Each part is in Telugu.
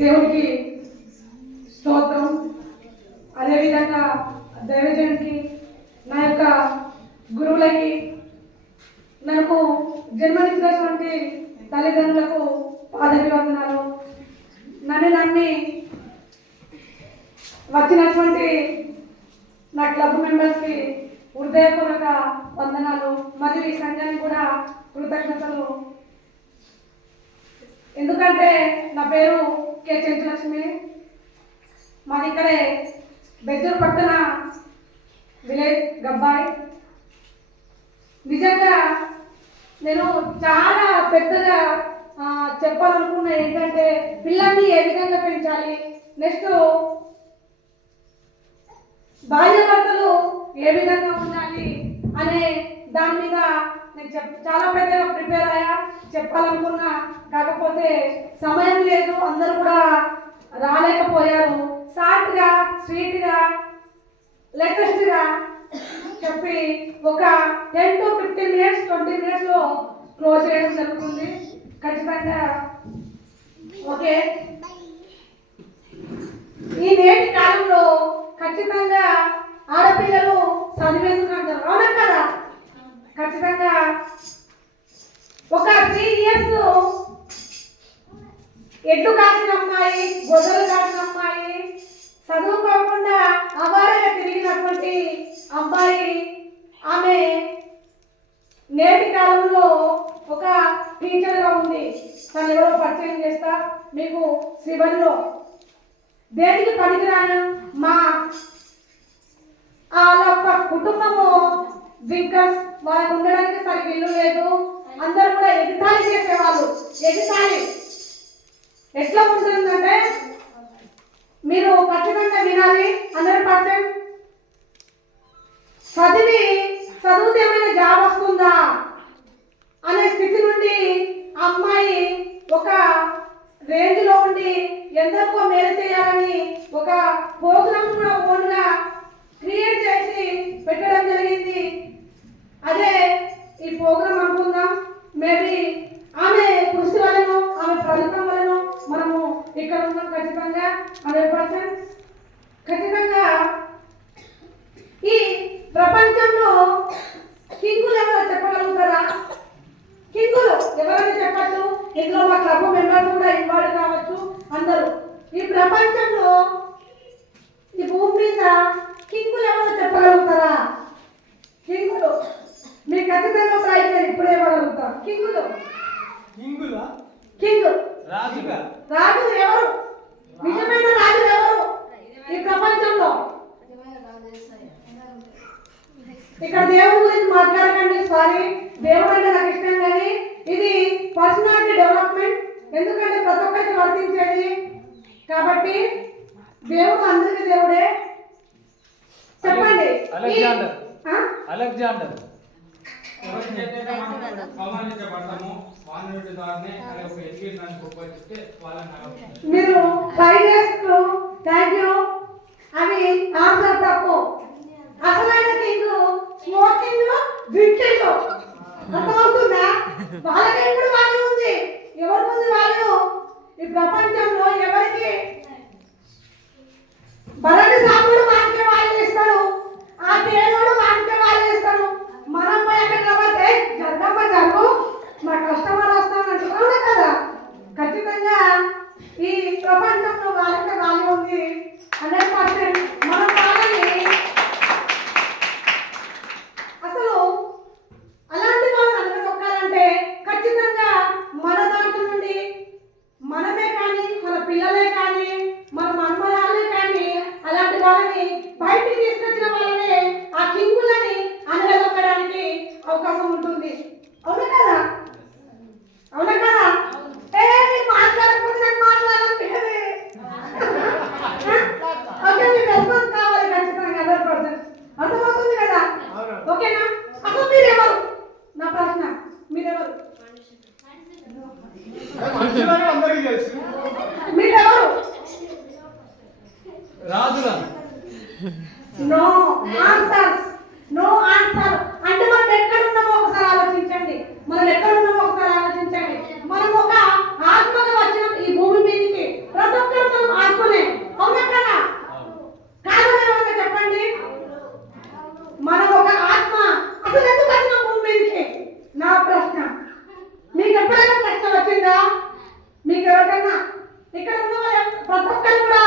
దేవునికి స్తోత్రం. అదేవిధంగా దైవజనునికి, నా యొక్క గురువులకి, నాకు జన్మనిచ్చినటువంటి తల్లిదండ్రులకు పాదాభివందనాలు. నన్ను నమ్మి వచ్చినటువంటి నా క్లబ్ మెంబర్స్కి హృదయపూర్వక వందనాలు మరియు ఈ సంఘానికి కూడా కృతజ్ఞతలు. ఎందుకంటే నా పేరు కె చెంచులక్ష్మి, మాది ఇక్కడే బెజ్జూరు పక్కన విలేజ్ గబ్బాయి. నిజంగా నేను చాలా పెద్దగా చెప్పాలనుకున్నా ఏంటంటే పిల్లల్ని ఏ విధంగా పెంచాలి, నెక్స్ట్ భార్యాభర్తలు ఏ విధంగా ఉండాలి అనే దాని మీద నేను చాలా పెద్దగా ప్రిపేర్ అయ్యా, చెప్పాలనుకున్నా. కాకపోతే సమయం లేదు, అందరూ కూడా రాలేకపోయారు. షార్ట్గా స్వీట్గా లేటెస్ట్గా చెప్పి ఒక 10 to 15 minutes 20 minutesలో క్లోజ్ చేయడం జరుగుతుంది. ఖచ్చితంగా ఓకే. ఈ నేటి కాలంలో ఖచ్చితంగా ఆడపిల్లలు చదివేందుకు అంటారు, అవునా కదా? ఖచ్చితంగా ఒక 3 years ఎడ్డు కాసిన అమ్మాయి, గొర్రెలు కాసిన అమ్మాయి, చదువుకోకుండా అవారగా తిరిగినటువంటి అబ్బాయి, ఆమె నేటి కాలంలో ఒక టీచర్గా ఉంది. తను ఎవరో పరిచయం చేస్తా మీకు. శివనిలో దేనికి పనికిరాను మా వాళ్ళ కుటుంబము డ్రింకర్స్, వాళ్ళకు ఉండడానికి సరిగ్గా ఇల్లు లేదు. అందరూ కూడా ఎగతాళి చేసేవాళ్ళు. ఎగతాళి ఎట్లా ఉంటుందంటే మీరు ఖచ్చితంగా వినాలి. 100% చదివితే ఏమైనా జాబ్ వస్తుందా అనే స్థితి నుండి అమ్మాయి ఒక రేంజ్లో ఉండి ఎందరికో మేలు చేయాలని ఒక ప్రోగ్రామ్ కూడా ఓన్గా క్రియేట్ చేసి పెట్టడం జరిగింది. అదే ఈ ప్రోగ్రామ్ అనుకుందాం. మేబీ ఆమె కృషి వలన, ఆమె ఫలితం వలన మనము ఇక్కడ ఉన్నాం. ఖచ్చితంగా 100% ఖచ్చితంగా ఈ ప్రపంచంలో కింగులు ఎవరో చెప్పగలుగుతారా? కింగులు ఎవరైనా చెప్పచ్చు. ఇందులో మా క్లబ్ మెంబర్స్ కూడా ఇన్వాల్వ్ కావచ్చు. అందరూ ఈ ప్రపంచంలో ఈ భూమి మీద కింగులు ఎవరో చెప్పగలుగుతారా? కింగులు మీకు ఖచ్చితంగా ప్రయత్నం ఇప్పుడే ఇవ్వగలుగుతారు. కింగులు కింగ్ రాజులు ఎవరు? నిజమైన రాజులు ఎవరు ఈ ప్రపంచంలో? ఇక్కడ దేవుడి గురించి మాట్లాడకండి, సారీ. దేవుడు అంటే నాకు ఇష్టం, కానీ ఇది పర్సనాలిటీ డెవలప్మెంట్. ఎందుకంటే ప్రతి ఒక్కరికి వర్తించేది కాబట్టి దేవుడు అందరికీ దేవుడే. చెప్పండి. అలెగ్జాండర్ మీరు ట్రై చేస్తూ థ్యాంక్ యూ. అవి ఆన్సర్ తప్పు. అసలైన కింగ్ స్మోకింగ్, డ్రింకింగ్. అర్థమవుతుందా? వాళ్ళకి ఎప్పుడు వాళ్ళు ఉంది. ఎవరి ముందు వాళ్ళు ఈ ప్రపంచంలో ఎవరికి బరటి సాపుడు వాటికే వాళ్ళు ఇస్తారు, ఆ తేనోడు వాటికే వాళ్ళు ఇస్తారు. మనం పోయి అక్కడ కాబట్టి జరగమ్మ జరుగు, మా కస్టమర్ వస్తానంటున్నాడు కదా. ఖచ్చితంగా ఈ ప్రపంచంలో వాళ్ళకి వాల్యూ ఉంది. 100% మనం వాళ్ళని అసలు అలాంటి వాళ్ళని అనగదొక్కాలంటే ఖచ్చితంగా మన దాంట్లో నుండి మనమే కానీ, మన పిల్లలే కానీ, మన మనమరాలే కానీ అలాంటి వాళ్ళని బయటికి తీసుకొచ్చిన వాళ్ళనే ఆ కింగులని అనగదొక్కడానికి అవకాశం ఉంటుంది. అవునా కదా? అవునా కదా? మీరు మాట్లాడకపోతే నాకు మాట్లాడాలనిపించదు. ఓకే, మీకు రెస్పాన్స్ కావాలి ఖచ్చితంగా 100%. అర్థమవుతుంది కదా? ఓకేనా? అసలు మీరెవరు? నా ప్రశ్న, మీరెవరు? మీరెవరు? రాజుల. No answers. నో ఆన్సర్ అంటే మనం ఎక్కడ ఉన్నామో ఒకసారి ఆలోచించండి. మనం ఎక్కడ ఉన్నామో ఒకసారి ఆలోచించండి. ఇక్కడ ఉన్న ప్రతి ఒక్కరు కూడా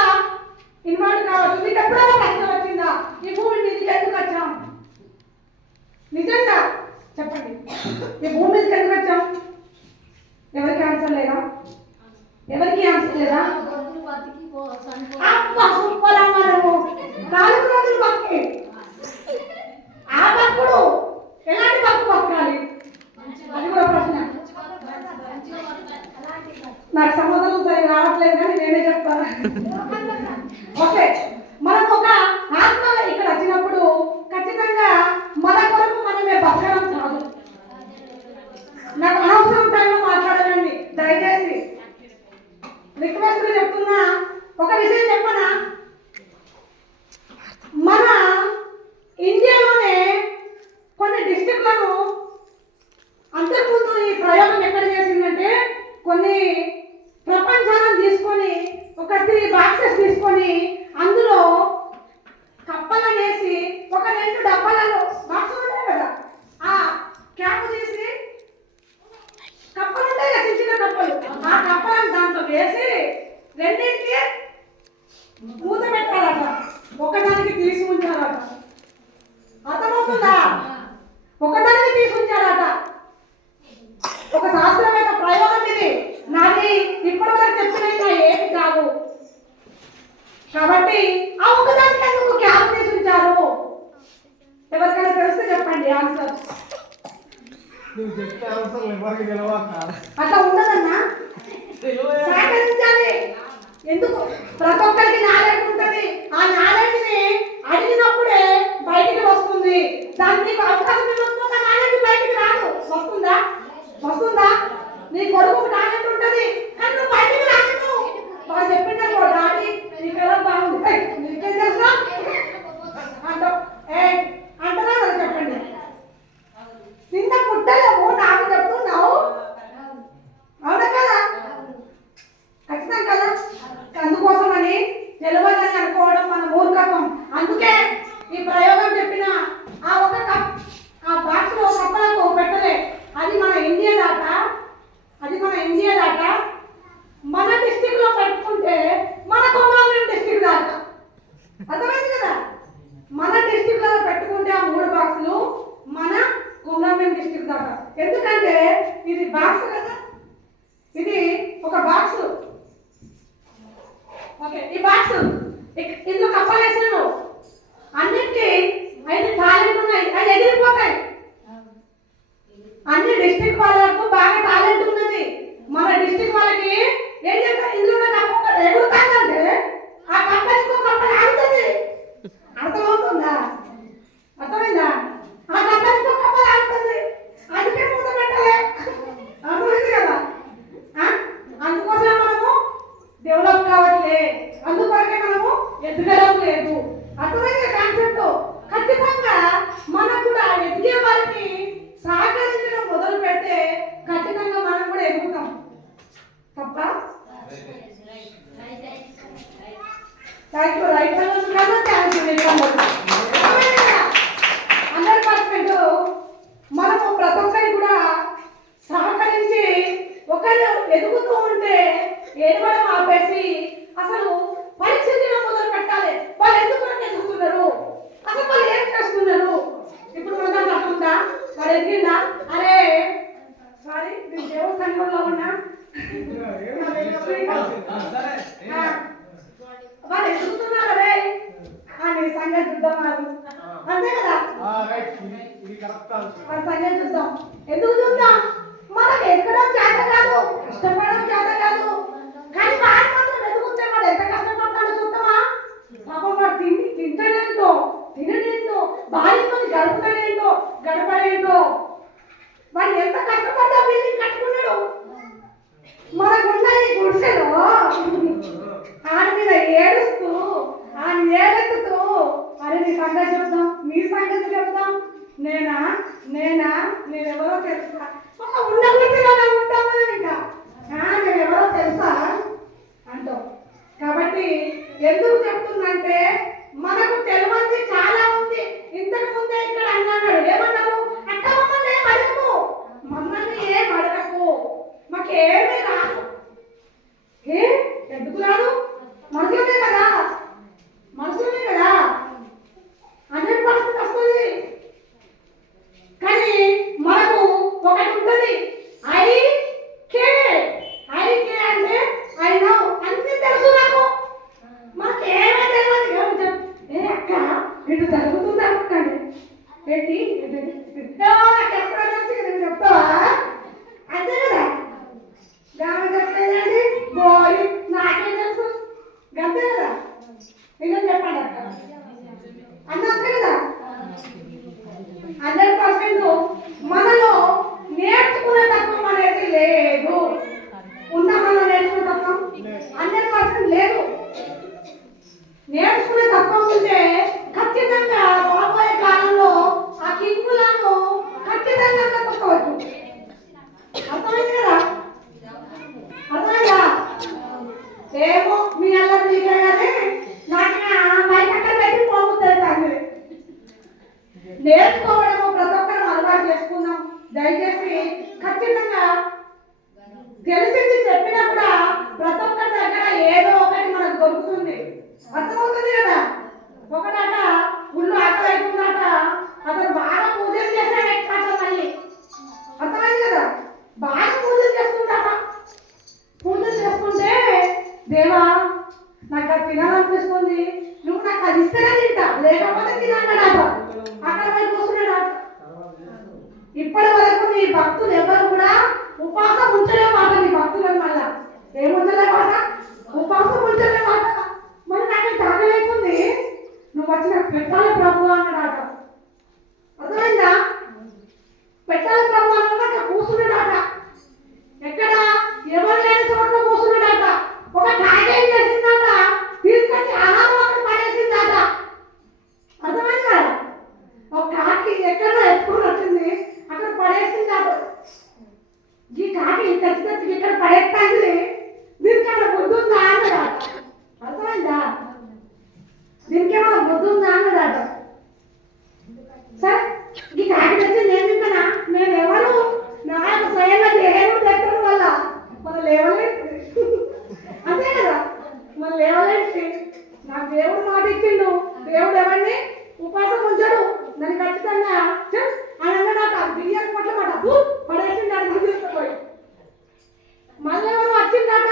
ఇన్వాల్వ్ కావచ్చు. మీకు ఎప్పుడైనా ప్రశ్న వచ్చిందా ఈ భూమి మీదకి ఎందుకు వచ్చాం? నిజంగా చెప్పండి, ఈ భూమి మీదకి ఎందుకు వచ్చాం? ఎవరికి ఆన్సర్ లేదా? ఎవరికి ఆన్సర్ లేదా? సూపర్ అమ్మా, నువ్వు 4 రోజులు బతికి ఆ బతుకుడు ఎలాంటి బతుకు బతకాలి అది కూడా ప్రశ్న. నాకు సమాధానం సరిగ్గా రావట్లేదు కానీ నేనే చెప్తాను. ఓకే, మనం ఒక ఆత్మ ఇక్కడ వచ్చినప్పుడు ఖచ్చితంగా మన కొరకు మనమే బతకడం కాదు. నాకు అనవసరం టైంలో మాట్లాడాలండి దయచేసి రిక్వెస్ట్ చెప్తున్నా. ఒక విషయం చెప్పనా, మన ఇండియాలోనే కొన్ని డిస్ట్రిక్ట్లను అంతకుముందు ఈ ప్రయోగం ఎక్కడ చేసిందంటే కొన్ని ప్రపంచాలను తీసుకొని ఒక 3 బాక్సెస్ తీసుకొని అందులో కప్పలను వేసి ఒక 2 డబ్బాలలో బాక్సులు ఉంటాయి కదా ఆ క్యాప్ చేసి కప్పలు ఉంటాయి కదా చిన్న కప్పలు ఆ కప్పలను దాంట్లో వేసి రెండింటికి మూత పెట్టారట, ఒకదానికి తీసి ఉంచారట. అర్థమవుతుందా? ఒకదానికి తీసి ఉంచారట. ఒక శాస్త్రవేత్త ప్రయోగం ఇది. నాది ఇప్పటి వరకు చెప్పిన ఏమి కాదు. కాబట్టి ఆ ఒకదానికి ఎందుకు క్యాప్ తీసి ఉంచారు? ఎవరికైనా తెలిస్తే చెప్పండి ఆన్సర్. అట్లా ఉండదన్నా, సహకరించాలి. ఎందుకు? ప్రతి ఒక్కరికి నాలెడ్జ్ ఉంటుంది. ఆ నాలెడ్జ్ ని అడిగినప్పుడే బయటికి వస్తుంది. దానికి అవకాశం ఇవ్వకపోతే నాలెడ్జ్ బయటికి రాదు. వస్తుందా? వస్తుందా? నీ కొడుకు టాలెంట్ ఉంటుంది కానీ నువ్వు బయటికి రాదు. వాడు చెప్పిండో డాడీ నీకు ఎలా బాగుంది నీకేం తెలుసా అంటావు. అంటున్నా కదా, చెప్పండి. నిన్న పుట్టలేవు నాకు చెప్తున్నావు, అవునా కదా? ఖచ్చితంగా కదా. అందుకోసమని తెలియదని అనుకోవడం మన మూర్ఖత్వం. అందుకే ఈ ప్రయోగం చెప్పిన ఆ ఒక కప్ ఆ బాక్స్ లో కప్పలకు పెట్టలే. అది మన ఇండియా దాట, అది మన ఇండియా దాట. మన డిస్టిక్ లో పెట్టుకుంటే మన కొమరంభీం డిస్టిక్ దాట. అర్థమైంది కదా? మన డిస్టిక్ లో పెట్టుకుంటే ఆ 3 బాక్సులు మన కొమరంభీం డిస్టిక్ దాట. ఎందుకంటే ఇది బాక్స్ కదా, ఇది ఒక బాక్స్. ఓకే, ఈ బాక్స్ ఇందులో కప్పలు వేసాను. అన్నిటికీ 5 టాలెంట్ ఉన్నాయి, అది ఎగిరిపోతాయి. అన్ని డిస్ట్రిక్ట్ వాళ్ళకు బాగా టాలెంట్ ఉన్నది. మన డిస్ట్రిక్ట్ వాళ్ళకి ఏం చెప్తారు, ఇందులో ఉన్న కప్ప ఎగురుతానంటే ఆ కప్ప ఇంకో కప్ప ఆగుతుంది. అర్థమవుతుందా? అర్థమైందా? ఆ కప్ప ఇంకో కప్ప ఆగుతుంది. అందుకే మూత పెట్టలే. అర్థమైంది కదా? అందుకోసం మనము డెవలప్ కావట్లే, అందుకొరకే మనము ఎదగడం లేదు. అర్థమైన కాన్సెప్ట్. ఖచ్చితంగా మనకు కూడా ఎదిగే వారికి సహకరించడం మొదలు పెడితే ఖచ్చితంగా మనం కూడా ఎదుగుతాం. తప్ప రైట్ 100% మనము ప్రతి ఒక్కరి కూడా సహకరించి ఒకరు ఎదుగుతూ ఉంటే ఏడవడం ఆపేసి అసలు పరీక్షించడం మొదలు పెట్టాలి. వాళ్ళు ఎందుకు ఎదుగుతున్నారు, అసలు వాళ్ళు ఏం చేస్తున్నారు. ఇప్పుడు మన దాంట్లో అట్లుందా? వాడు ఎదిగిందా? అరే సారీ నేను దేవుడు సంఘంలో ఉన్నా, వాళ్ళు ఎదుగుతున్నారు రే అని సంగతి చూద్దాం. మాది అంతే కదా, మన సంగతి చూద్దాం. ఎందుకు చూద్దాం? మనకు ఎక్కడం చేత కాదు, కష్టపడడం చేత కాదు. కానీ వాడు మాత్రం ఎదుగుతే వాడు ఎంత కష్టపడతాడో చూద్దామా? పాపం వాడు తింటాడేంటో తినడేంటో, భార్యతో గడపడేంటో, వాడు ఎంత కష్టపడ్డా బిల్డింగ్ కట్టుకున్నాడు. మనకున్న ఈ గుడిసెలో ఆడి మీద ఏడుస్తూ ఆయన ఏలెత్తుతూ అరే నీ సంగతి చెప్దాం, నీ సంగతి చెప్దాం. నేనెవరో తెలుసా? ఉన్న గుడిసెలోనే ఉంటాం మనం. ఇంకా నేనెవరో తెలుసా అంటాం. కాబట్టి ఎందుకు చెప్తుందంటే మనకు తెలియంది చాలా ఉంది. ఇంతకు ముందే ఇక్కడ అన్నాడు, ఏమన్నాడు? అక్క మమ్మల్ని ఏం అడగకు, మమ్మల్ని ఏం అడగకు, మాకేమీ రాదు. ఎందుకు రాదు? మనుషులమే కదా, మనుషులమే కదా, 100% వస్తుంది. కానీ మనకు ఒకటి ఉంటుంది, ఐ కే. ఐ కే అంటే ఐ నో, అన్ని తెలుసు నాకు. మనకి ఏమీ తెలియదు. ఏ అక్క ఇటు జరుగుతుంది అనుకోండి, ఏంటి నాకు ఎప్పుడో తెలిసి నేను చెప్తావా? అంతే కదా, గామె చెప్పలేదండి బోరి నాకేం తెలుసు, గంతే కదా. నిజం చెప్పండి అక్క, అంతే కదా. 100% మనలో నేర్చుకునే తత్వం అనేది లేదు. ఉన్న మనలో నేర్చుకునే తత్వం 100% లేదు. నేర్చుకునే తత్వం ఉంటే ఖచ్చితంగా రాబోయే కాలంలో ఆ కింకులను ఖచ్చితంగా తప్పవచ్చు. అర్థమైంది కదా, అర్థమైందా? ఏమో మీ అల్లరి మీకే కానీ నాకు మైక్ అక్కడ పెట్టి పోగుతుంది. నేర్చుకోవడము ప్రతి ఒక్కరు అలవాటు చేసుకుందాం దయచేసి. ఖచ్చితంగా తెలిసింది చెప్పినా కూడా ప్రతి ఒక్కరి దగ్గర ఏదో ఒకటి మనకు దొరుకుతుంది. అర్థమవుతుంది కదా. ఒకటట ఉళ్ళు ఆకలి అవుతుందట, అతను బాగా పూజలు చేశాడు ఎక్కడ మళ్ళీ. అర్థమైంది కదా, బాగా పూజలు చేస్తుందట. పూజలు చేస్తుంటే దేవా నాకు అది తినాలనిపిస్తుంది, నువ్వు నాకు అది ఇస్తేనే తింటా, లేకపోతే తినన్నాడట. అక్కడ పోయి కూర్చున్నాడు. ఇప్పటి వరకు నీ భక్తులు ఎవరు కూడా ఉపవాసం ఉంచలేమాట. నీ భక్తులను మళ్ళా ఏం ఉంచలేమాట, ఉపవాసం ఉంచలేమాట. మరి నాకు తాగలేకుంది, నువ్వు వచ్చిన పెట్టాలి ప్రభు అన్నాడట. అర్థమైందా? పెట్టాలి ప్రభు అన్నాక కూర్చున్నాడట. ఎక్కడ ఎవరు లేని చోట్ల కూర్చున్నాడట. ఒక కాకి ఏం చేసిందట, తీసుకొచ్చి ఆహారం అక్కడ పడేసిందట. అర్థమైంది కదా, ఒక కాకి ఎక్కడ ఎత్తుకొని వచ్చింది అక్కడ పడేసిందట. ఈ కాకి తెచ్చి ఇక్కడ పడేస్తాంది, దీనికి అక్కడ బుద్ధి ఉందా అన్నాడట. అర్థమైందా? దీనికి ఏమైనా బుద్ధి ఉందా అన్నాడట. సరే ఈ కాకి తెచ్చి నేను తింటానా, నేను ఎవరు, నాకు స్వయంగా దేవుడు తెచ్చడం వల్ల మనం లేవలేదు. అంతే కదా, మనం లేవలేదు. నాకు దేవుడు మాట ఇచ్చిండు. దేవుడు ఎవరిని ఉపవాసం ఉంచాడు, దాన్ని ఖచ్చితంగా ఆయన అన్నాడట బియ్యం పట్ల మాట పడేసిండు అని తీసుకుపోయి. మళ్ళీ ఎవరు వచ్చిందట,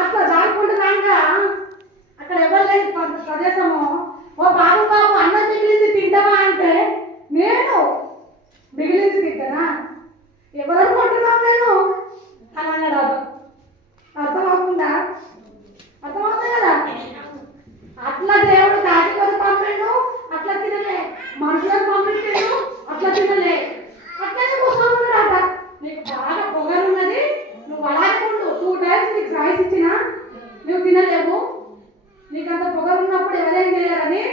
అట్లా దాటుకుంటున్నాక అక్కడ ఎవరు లేని ప్రదేశము. ఓ బాబు బాబు అన్నం మిగిలింది తింటావా అంటే, నేను మిగిలింది తింటానా, ఎవరు అనుకుంటున్నావు నేను అని అన్నాడు. అర్థమవుతుందా? అర్థమవుతుంది కదా. అట్లా దేవుడు దాటి కొరకు పంపాడు, అట్లా తినలే. మనుషులకు పంపించాడు, అట్లా తినలే. అట్లనే కూర్చోనున్నాడట. నీకు బాగా పొగరున్నది, నువ్వు అలాగే ఉండు. 2 times నీకు చాయిస్ ఇచ్చినా నువ్వు తినలేవు. నీకు అంత పొగరున్నప్పుడు ఎవరేం చేయాలని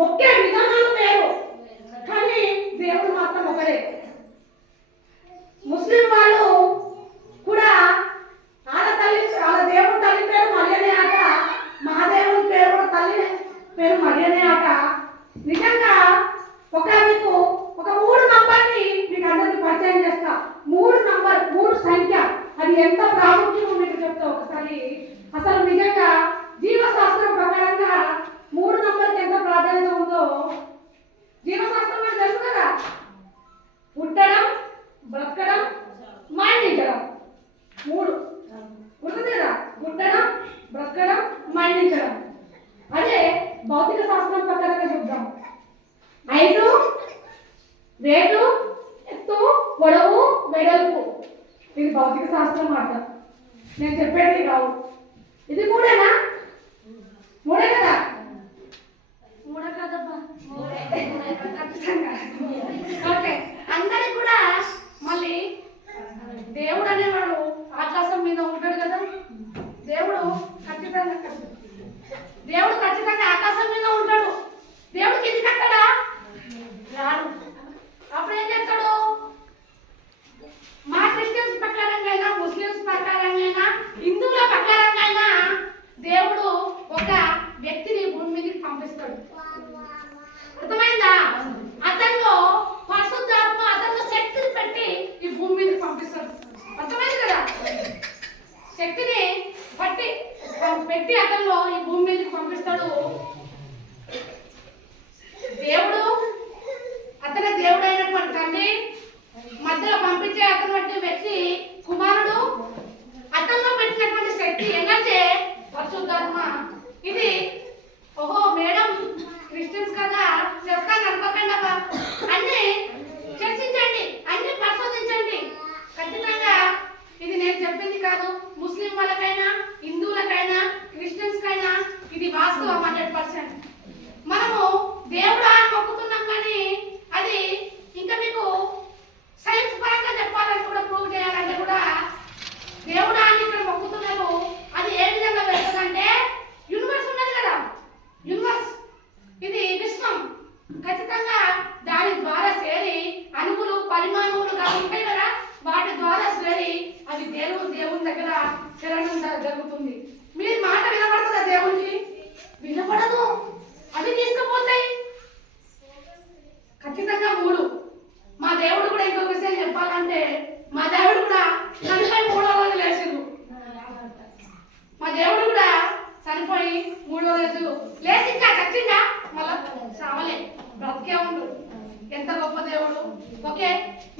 మొక్కే విధానాలు వేరు, కానీ దేవుడు మాత్రం ఒకడే. ముస్లిం వాళ్ళు కూడా వాళ్ళ దేవుడి తల్లి పేరు మరియనే ఆట, మా దేవుడి పేరు కూడా తల్లి పేరు మరియనే ఆట. నిజంగా మీకు ఒక 3 నంబర్ని మీకు అందరికీ పరిచయం చేస్తా. 3 సంఖ్య అది ఎంత ప్రాముఖ్యమో మీకు చెప్తా ఒకసారి. అసలు నిజంగా జీవశాస్త్రం ప్రకారంగా 3 నంబర్కి ఎంత ప్రాధాన్యత ఉందో జీవశాస్త్రం అని తెలుసు కదా. పుట్టడం, బ్రతకడం, మరణించడం, 3 ఉంటుంది కదా. పుట్టడం, బ్రతకడం, మరణించడం. అదే భౌతిక శాస్త్రం ప్రకారంగా చూద్దాం. 5 రేటు, ఎత్తు, పొడవు, వెడల్పు. ఇది భౌతిక శాస్త్రం మాట, నేను చెప్పేది కావు. ఇది 3ఏనా? 3 కదా? 3 కదబ్బా, ఖచ్చితంగా. ఓకే, అందరికి కూడా మళ్ళీ దేవుడు అనేవాడు ఆకాశం మీద ఉంటాడు కదా. దేవుడు ఖచ్చితంగా ఆకాశం మీద ఉంటాడు. దేవుడు కిందికి అక్కడా రాడు. అప్పుడు ఏం చేస్తాడు? మా క్రిస్టియన్స్ ప్రకారంగా అయినా, ముస్లిమ్స్ ప్రకారంగా అయినా, హిందువుల ప్రకారంగా అయినా దేవుడు ఒక వ్యక్తిని భూమి మీదకి పంపిస్తాడు. అర్థమైందా? అతనిలో పరిశుద్ధాత్మ, అతనిలో శక్తిని పెట్టి ఈ భూమి మీదకి పంపిస్తాడు. అర్థమైంది కదా? శక్తిని పెట్టి అతనిలో ఈ భూమి మీదకి పంపిస్తాడు. దేవుడు, అతని దేవుడు అయినటువంటి తండ్రి మధ్యలో పంపించే అతని వ్యక్తి కుమారుడు, అతనిలో పెట్టినటువంటి శక్తి ఎనర్జీ పరిశుద్ధాత్మ. ఇది ఓహో మేడం క్రిస్టియన్స్ కదా చెప్తాను అనుకోకండి అబ్బా. అన్ని చర్చించండి, అన్ని పరిశోధించండి. ఖచ్చితంగా ఇది నేను చెప్పింది కాదు. ముస్లిం వాళ్ళకైనా, హిందువులకైనా, క్రిస్టియన్స్ కైనా ఇది వాస్తవం 100%. మనము దేవుడు అని మొక్కుతున్నాం, కానీ అది ఇంకా మీకు సైన్స్ పరంగా చెప్పాలని కూడా ప్రూవ్ చేయాలంటే కూడా దేవుడు అని ఇక్కడ మొక్కుతున్నారు. అది ఏ విధంగా వెళ్తుందంటే, యూనివర్స్ ఉన్నది కదా, యూనివర్స్ ఇది విశ్వం. ఖచ్చితంగా దాని ద్వారా చేరి అణువులు, పరిమాణువులుగా ఉంటాయి కదా, వాటి ద్వారా చేరి అది దేవుని దగ్గర చరణం జరుగుతుంది. మీరు మాట వినపడుతుందా? దేవునికి వినపడదు. అవి తీసుకుపోతాయి. ఖచ్చితంగా 3. మా దేవుడు కూడా ఇంకొక విషయం చెప్పాలంటే, మా దేవుడు కూడా చనిపోయి 3వ రోజు లేచిండు. మా దేవుడు కూడా చనిపోయి 3వ రోజు లేచి ఇంకా చచ్చిందా? మళ్ళా చావలే, బ్రతికే ఉండు. ఎంత గొప్ప దేవుడు. ఓకే,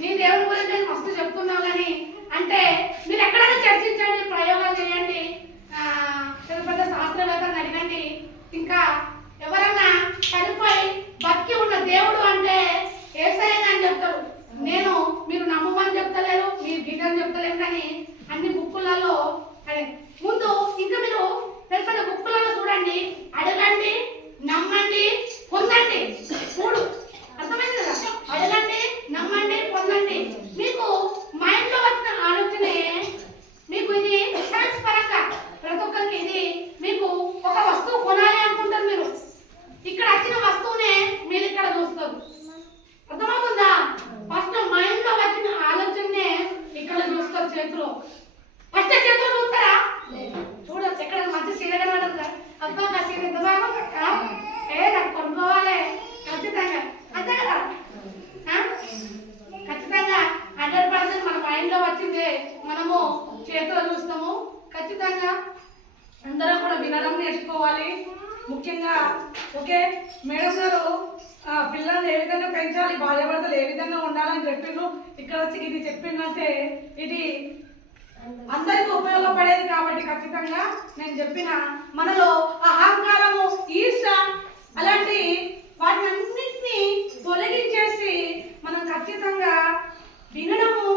నీ దేవుడి గురించి నేను మస్తు చెప్తున్నావు, కానీ అంటే మీరు ఎక్కడైనా చర్చించండి, ప్రయోగాలు చేయండి, పెద్ద పెద్ద శాస్త్రవేత్తలను అడగండి. ఇంకా ఎవరన్నా చనిపోయి బతికి ఉన్న దేవుడు అంటే యేసయ్య అని చెప్తారు. మీరు నమ్మమని చెప్తలేరు, మీరు గిడ్డని చెప్తలేరు, కానీ అన్ని బుక్కులలో ముందు ఇంకా మీరు పెద్ద పెద్ద బుక్కులలో చూడండి, అడగండి, నమ్మండి, పొందండి. 3 అర్థమైంది కదా? అడగండి, నమ్మండి, పొందండి. మీకు మైండ్ లో వచ్చిన ఆలోచనే మీకు ఇది సైన్స్ పరంగా ప్రతి ఒక్కరికి ఇది మీకు ఒక వస్తువు కొనాలి అనుకుంటారు. మీరు ఇక్కడ వచ్చిన వస్తువునే మీరు ఇక్కడ చూస్తారు. అర్థమవుతుందా? ఫస్ట్ మైండ్ లో వచ్చిన ఆలోచననే ఇక్కడ చూస్తారు. చేతిలో ఫస్ట్ చేతిలో చూస్తారా? చూడచ్చు. ఎక్కడ మంచి సీర కనబడదు, అబ్బా నా సీర ఎంత బాగుంది, నాకు కొనుక్కోవాలి ఖచ్చితంగా, అంతే కదా? ఖచ్చితంగా 100% మన మైండ్ లో వచ్చిందే మనము చేతిలో చూస్తాము. ఖచ్చితంగా అందరూ కూడా వినడం నేర్చుకోవాలి. ముఖ్యంగా ఓకే మేడం గారు పిల్లల్ని ఏ విధంగా పెంచాలి, భార్యాభర్తలు ఏ విధంగా ఉండాలని చెప్పిండ్రు. ఇక్కడ వచ్చి ఇది చెప్పిందంటే ఇది అందరికీ ఉపయోగపడేది. కాబట్టి ఖచ్చితంగా నేను చెప్పిన మనలో అహంకారము, ఈర్ష అలాంటి వాటిని అన్నింటినీ తొలగించేసి మనం ఖచ్చితంగా వినడము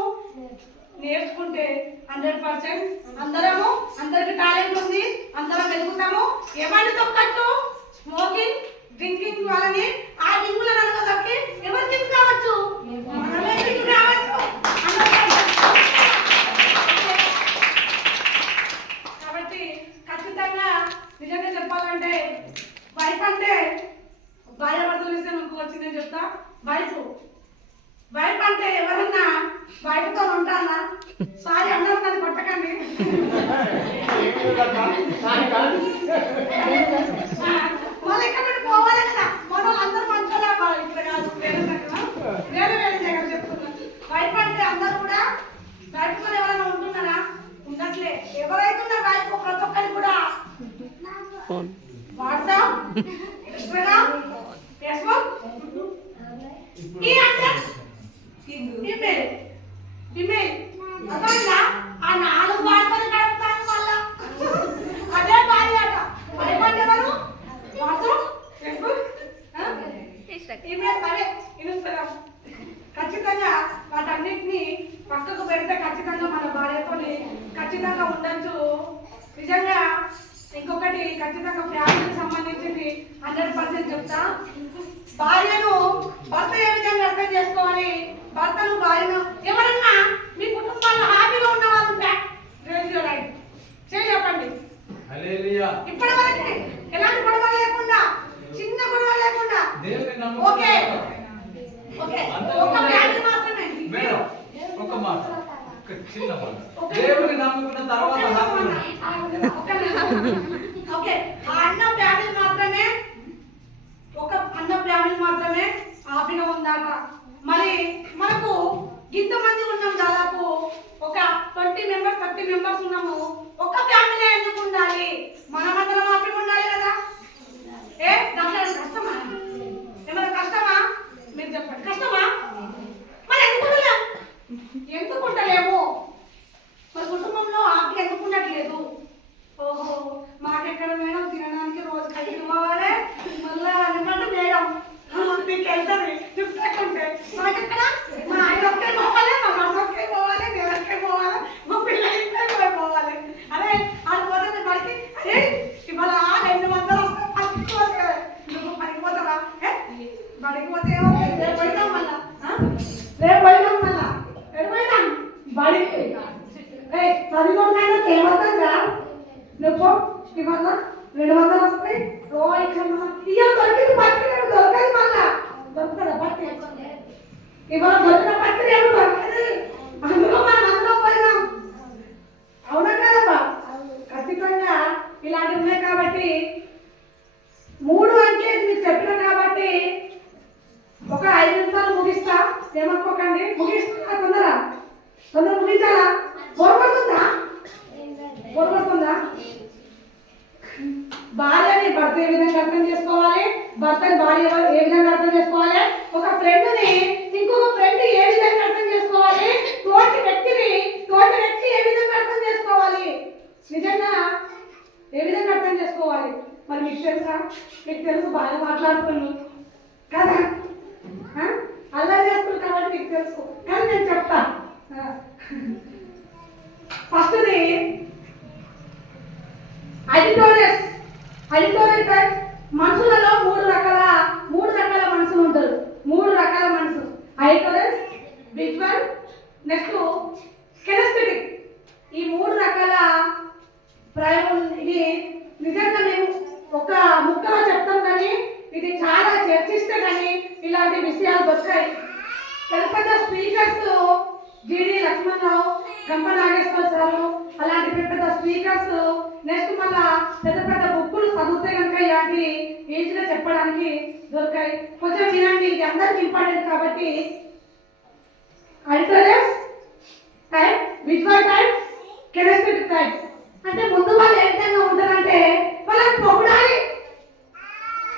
నేర్చుకుంటే 100% అందరికి టాలెంట్ ఉంది, అందరం వెతుకుతాము. ఎవరిని తొక్కట్టు స్మోకింగ్, డ్రింకింగ్ వాళ్ళని ఆ డ్రింకులను అనగదొక్కి ఎవరు కింద కావచ్చు, మనమే కింద కావచ్చు. కాబట్టి ఖచ్చితంగా నిజంగా చెప్పాలంటే వైఫ్ అంటే వచ్చిందని చెప్తా. వైఫ్ వైఫ్ అంటే ఎవరన్నా వైఫ్తో ఉంటానా? సారీ అందరూ నన్ను కొట్టకండి. మళ్ళీ ఇక్కడ పోవాలి కదా, మన అందరూ మంచిగా ఇక్కడ కాదు వేరే వేరే దగ్గర చెప్తున్నాను. వైఫ్ అంటే అందరూ కూడా వైఫ్తో ఎవరైనా ఉంటున్నారా? ఉండట్లే. ఎవరైతున్నా వైఫ్ ప్రతి ఒక్కరికి కూడా వాట్సాప్, ఇన్స్టాగ్రామ్, ఫేస్బుక్, ఈమెయిల్ అర్థమైందా? ఆ 4 వాడుకొని గడుపుతాను మళ్ళా. అదే భార్య అట. భయపడ్డ ఎవరు? వాట్సాప్, ఫేస్బుక్, ఈమెయిల్, అదే ఇన్స్టాగ్రామ్. ఖచ్చితంగా వాటన్నిటిని పక్కకు పెడితే ఖచ్చితంగా మన భార్యతో ఖచ్చితంగా ఉండొచ్చు. నిజంగా ఇంకొకటి ఖచ్చితంగా ఫ్యామిలీకి సంబంధించింది 100% చెప్తా. భార్యను భర్త ఏ విధంగా అర్థం చేసుకోవాలి, భర్తను భార్యను ఎవరన్నా మీ కుటుంబాల్లో హ్యాపీగా ఉన్న వాళ్ళు చెప్పండి. ఇప్పటి వరకు ఎలాంటి గొడవ లేకుండా, చిన్న గొడవ లేకుండా ఓకే ఓకే ఒక ఫ్యామిలీ మాత్రమే. ఒక మాట, ఒక చిన్న మాట. దేవుని నమ్ముకున్న తర్వాత ఓకే ఆ అన్న ఫ్యామిలీ మాత్రమే, ఒక అన్న ఫ్యామిలీ మాత్రమే హ్యాపీగా ఉందాక. మరి మనకు ఇంతమంది ఉన్నాం, దాదాపు ఒక 20 మెంబర్స్ 30 మెంబర్స్ ఉన్నాము. ఒక ఫ్యామిలీ ఎందుకు ఉండాలి? మనమందరం హ్యాపీగా ఉండాలి కదా. దాంట్లో కష్టమా? ఏమైనా కష్టమా? మీరు చెప్పండి, కష్టమా? మరి ఎందుకు ఉండలేము? మరి కుటుంబంలో హ్యాపీ ఎందుకు ఉండట్లేదు? ఓహో మాకెక్కడ మేడం తినడానికి రోజు కళ్ళు పోవాలి, మళ్ళా ఎందుకంటే మేడం మీకు వెళ్తుంది చూసుకుంటే మాకెక్కడ మా ఆయన ఒకే పోవాలి, మా భర్త ఒకే పోవాలి, నేను ఒకే పోవాలి, మా పిల్లలకి పోవాలి. అదే ఆడిపోతుంది బడికి. అదే ఇవాళ 200 వస్తే నువ్వు పనిపోతావా? బడికి పోతే ఏమవుతుంది? రేపు పోయినాం మళ్ళా, రేపు పోయినాం మళ్ళా, రేపు పోయినాం బడికి. చదువుకున్నాను ఏమవుతుందా? నువ్వు ఇవాళ 200 వస్తాయి, ఇవాళ దొరికింది పత్తి దొరకదు, మళ్ళా దొరుకుతుందా పత్తి? ఇవాళ దొరికిన పత్తి ఏమో దొరకదు. అందులో మనం అందరం పోయినాం. అవునా కదబ్బా? ఖచ్చితంగా ఇలాంటివి ఉన్నాయి కాబట్టి 3 అంటే మీకు చెప్పిన కాబట్టి ఒక 5 నిమిషాలు ముగిస్తా. ఏమనుకోకండి, ముగిస్తా. తొందర ముగించాలా? బోర్పడుతుందా? భార్యని భర్త ఏ విధంగా అర్థం చేసుకోవాలి, భర్తని భార్య ఏ విధంగా అర్థం చేసుకోవాలి, ఒక ఫ్రెండ్ని ఇంకొక ఫ్రెండ్ ఏ విధంగా అర్థం చేసుకోవాలి, తోటి వ్యక్తి ఏ విధంగా అర్థం చేసుకోవాలి, నిజంగా ఏ విధంగా అర్థం చేసుకోవాలి. మరి మీకు తెలుసా? మీకు తెలుసు, బాగా మాట్లాడుతున్నాను కదా, అలా చేస్తున్నాను కాబట్టి మీకు తెలుసు. కానీ నేను చెప్తా. ఫస్ట్ది అడిటోరియల్ టైప్. మనుషులలో 3 రకాల మనుషులు ఉంటారు. 3 రకాల మనుషులు: అడిటోరియల్, విజువల్, నెక్స్ట్ కెనెస్థెటిక్. ఈ 3 రకాల ప్రయోగం. ఇది నిజంగా మేము ఒక ముక్కలో చెప్తాం, కానీ ఇది చాలా చర్చిస్తే కానీ ఇలాంటి విషయాలు దొరుకుతాయి. పెద్ద స్పీకర్స్ జీడి లక్ష్మణరావు, గంప నాగేశ్వర సారు, అలాంటి పెద్ద స్పీకర్స్, నెక్స్ట్ మళ్ళా పెద్ద బుక్కులు చదివితే కనుక ఇలాంటి ఈజీగా చెప్పడానికి దొరికాయి. కొంచెం వినండి, ఇది అందరికి ఇంపార్టెంట్ కాబట్టి. అడిటోరియల్ టైప్, విజువల్ టైప్, కెనెస్థెటిక్ టైప్. అంటే ముందు వాళ్ళు ఏ విధంగా ఉంటారంటే వాళ్ళని పొగడాలి,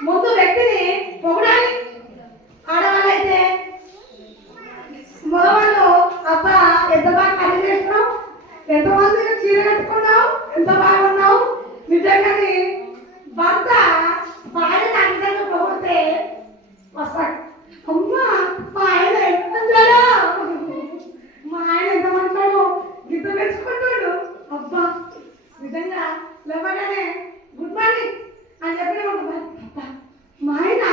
ముందు వ్యక్తిని పొగడాలి. ఆడవాళ్ళైతే మగవాళ్ళు అబ్బా ఎంత బాగా కలి చేస్తున్నావు, ఎంతమంది చీర కట్టుకున్నావు, ఎంత బాగున్నావు. నిజంగాని భర్త భార్యని ఆ విధంగా పొగిడితే వస్తాడు, అమ్మా మా ఆయన ఎంత మంచాడు, మా ఆయన ఎంత మంచాడు, గిద్ద మెచ్చుకుంటాడు. అబ్బా నిజంగా లేవగానే గుడ్ మార్నింగ్ అని చెప్పిన మా ఆయన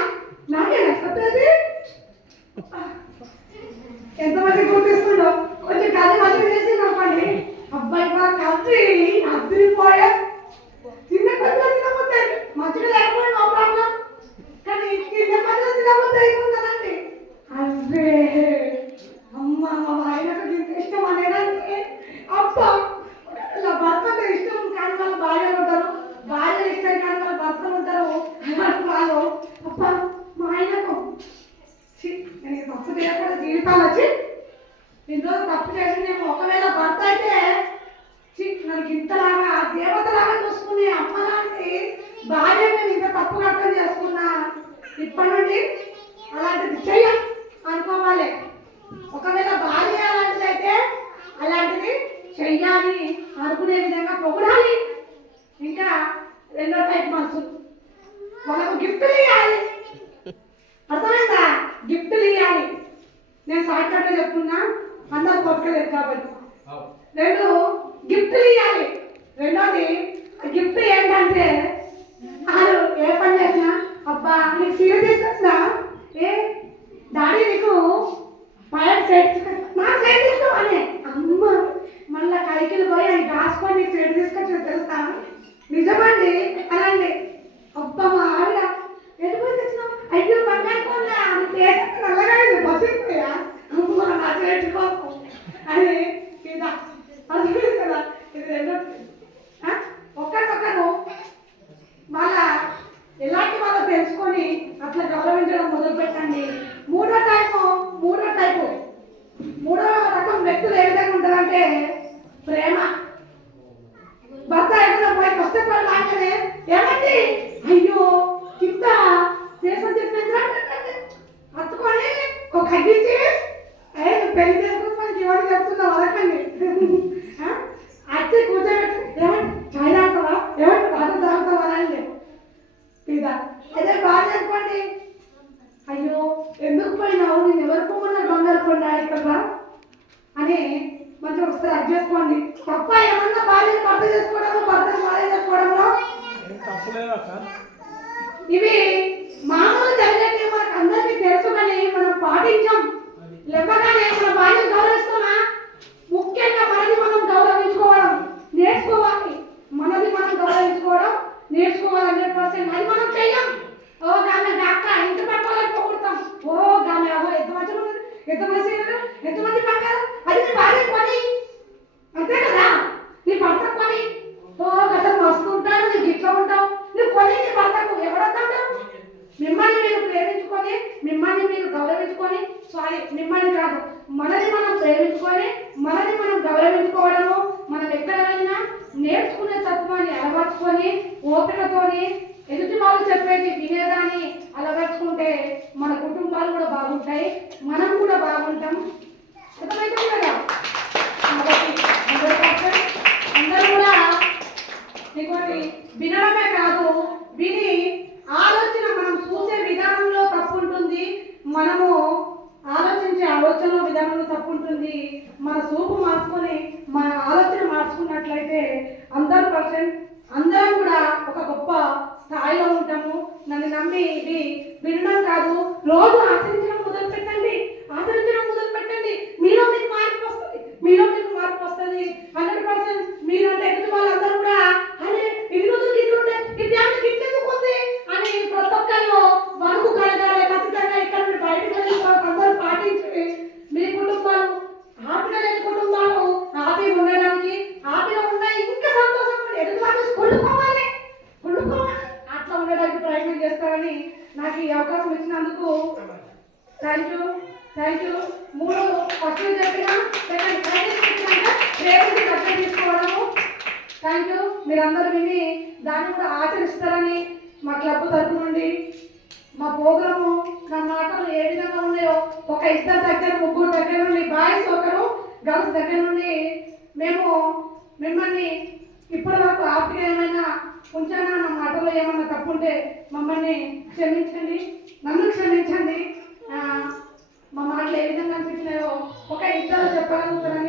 ఇప్పటి నుండి అలాంటిది చెయ్య అనుకోవాలి. ఒకవేళ భార్య అలాంటిది అయితే అలాంటిది చెయ్యాలి అనుకునే విధంగా పొగడాలి. ఇంకా రెండో టైప్ మనసు, వాళ్ళకు గిఫ్ట్లు ఇవ్వాలి. అర్థమైందా? గిఫ్ట్లు ఇవ్వాలి. నేను షార్ట్ కట్గా చెప్తున్నా, అందరు కొట్టుకోలేదు కాబట్టి. రెండు, గిఫ్ట్లు ఇవ్వాలి. రెండోది గిఫ్ట్ ఏంటంటే వాళ్ళు ఏ పని చేసినా, అబ్బా నీకు సీర తీసుకొచ్చినా, ఏ డాడీ నీకు పైన సెట్ నాకు సెట్ తీసుకోవాలి అమ్మ, మళ్ళీ కైకిలు పోయి అని దాచుకొని నీకు సెట్ తీసుకొచ్చి తెలుస్తా. నిజమండి అనండి. అబ్బా మా ఆవిడ ఎటుపోయి తెచ్చినావు, అయ్యో బంగారు కొందా అని పేరు నల్లగా బసిపోయా అమ్మ నా చేతి కోసం అని ఇదా అది కదా. ఇది రెండో ఒక్కరికొకరు మళ్ళా ఎలాంటి వాళ్ళు తెలుసుకొని అట్లా గౌరవించడం మొదలు పెట్టండి. మూడో రకం వ్యక్తులు ఏ విధంగా ఉంటారంటే ప్రేమ. భర్త ఎక్కడ పోయి కష్టపడి లాగానే ఏమండి అయ్యో కింద దేశం చెప్పిన హత్తుకొని ఒక కగ్గించి పెళ్లి చేసుకుని జీవనం చెప్తున్నావు అదకండి అచ్చి కూర్చోబెట్టి ఏమంటే చాయ్ తాగుతావా, ఏమంటే పాటలు తాగుతావా అని ఇదా. అదే భార్య అనుకోండి, అయ్యో ఎందుకు పోయినావు, నేను ఎవరు పోమన్నా బంగారు కొండ ఇక్కడ అని మంచిగా ఒకసారి అర్థం చేసుకోండి. తప్ప ఏమన్నా భార్యను భర్త చేసుకోవడము, భర్తను భార్య చేసుకోవడంలో ఇవి మామూలు జరిగేవి మనకు అందరికీ తెలుసు, కానీ మనం పాటించాం. లేవగానే మన భార్యను గౌరవిస్తున్నా, ముఖ్యంగా మనది మనం గౌరవించుకోవడం నేర్చుకోవాలి. మనది మనం గౌరవించుకోవడం నేర్చుకోవాలి 100%. అది మనం చెయ్యం. ఓ గామె డాక్టర్ ఇంటి పట్టుకోవాలని పొగుడతాం. ఓ గామె అవ్వ ఎంత మంచిగా ఉంది, ఎంతమంది పక్కన, అది నీ భార్య కొని అంతే కదా, నీ భర్త కొని. ఓ గత మస్తు ఉంటాడు, నీకు ఇట్లా ఉంటావు, నువ్వు కొని నీ భర్తకు ఎవడొస్తాడు. మిమ్మల్ని మీరు ప్రేమించుకొని, మిమ్మల్ని మీరు గౌరవించుకొని, మిమ్మల్ని కాదు మనని మనం ప్రేమించుకొని, మనని మనం గౌరవించుకోవడము, మనం ఎక్కడ వెళ్ళినా నేర్చుకునే తత్వాన్ని అలవర్చుకొని, ఓపికతోని ఎదుటి వాళ్ళు చెప్పేది వినేదాన్ని అలవర్చుకుంటే మన కుటుంబాలు కూడా బాగుంటాయి, మనం కూడా బాగుంటాం. అర్థమవుతుంది కదా. కాబట్టి అందరూ కూడా ఇంకోటి వినడమే కాదు, విని ఆలోచన, మనం చూసే విధానంలో తప్పు ఉంటుంది, మనము ఆలోచించే ఆలోచన విధానంలో తప్పు ఉంటుంది. మన చూపు మార్చుకొని మన ఆలోచన మార్చుకున్నట్లయితే 100% అందరం కూడా ఒక గొప్ప స్థాయిలో ఉంటాము. నన్ను నమ్మి ఇది వినడం కాదు, రోజు ఆచరించడం మొదలు పెట్టండి. మీలో మీకు మార్పు వస్తుంది, 100%. మీరు అంటే ఎదుటి వాళ్ళందరూ కూడా అరే ఇన్ని రోజులు ఇట్లుండే ఇట్లెందుకు ఉంది అని ప్రతి ఒక్కరు వరకు కలగాలి. ఖచ్చితంగా ఇక్కడ నుండి బయటకు వెళ్ళి అందరూ పాటించి మీ కుటుంబాలు హ్యాపీగా లేని కుటుంబాలు హ్యాపీగా ఉండడానికి, హ్యాపీగా ఉన్నాయి ఇంకా సంతోషంగా ఎదుటి వాళ్ళు కొట్టుకోవాలి అట్లా ఉండడానికి ప్రయత్నం చేస్తారని నాకు ఈ అవకాశం ఇచ్చినందుకు థ్యాంక్ యూ. 3 ఫస్ట్ చెప్పిన రేపు కష్టం తీసుకోవడము. Thank you. మీరందరూ విని దాన్ని కూడా ఆచరిస్తారని మా క్లబ్ తరపు నుండి, మా ప్రోగ్రాము, నా మాటలు ఏ విధంగా ఉన్నాయో ఒక 2 దగ్గర 3 దగ్గర నుండి, బాయ్స్ ఒకరు గర్ల్స్ దగ్గర నుండి మేము మిమ్మల్ని ఇప్పటి వరకు ఆపిగా ఏమైనా ఉంచానా, నా మాటలో ఏమన్నా తప్పుంటే మమ్మల్ని క్షమించండి, నన్ను క్షమించండి. మా మాటలు ఏ విధంగా అనిపించినాయో ఒక 2 చెప్పగలుగుతారని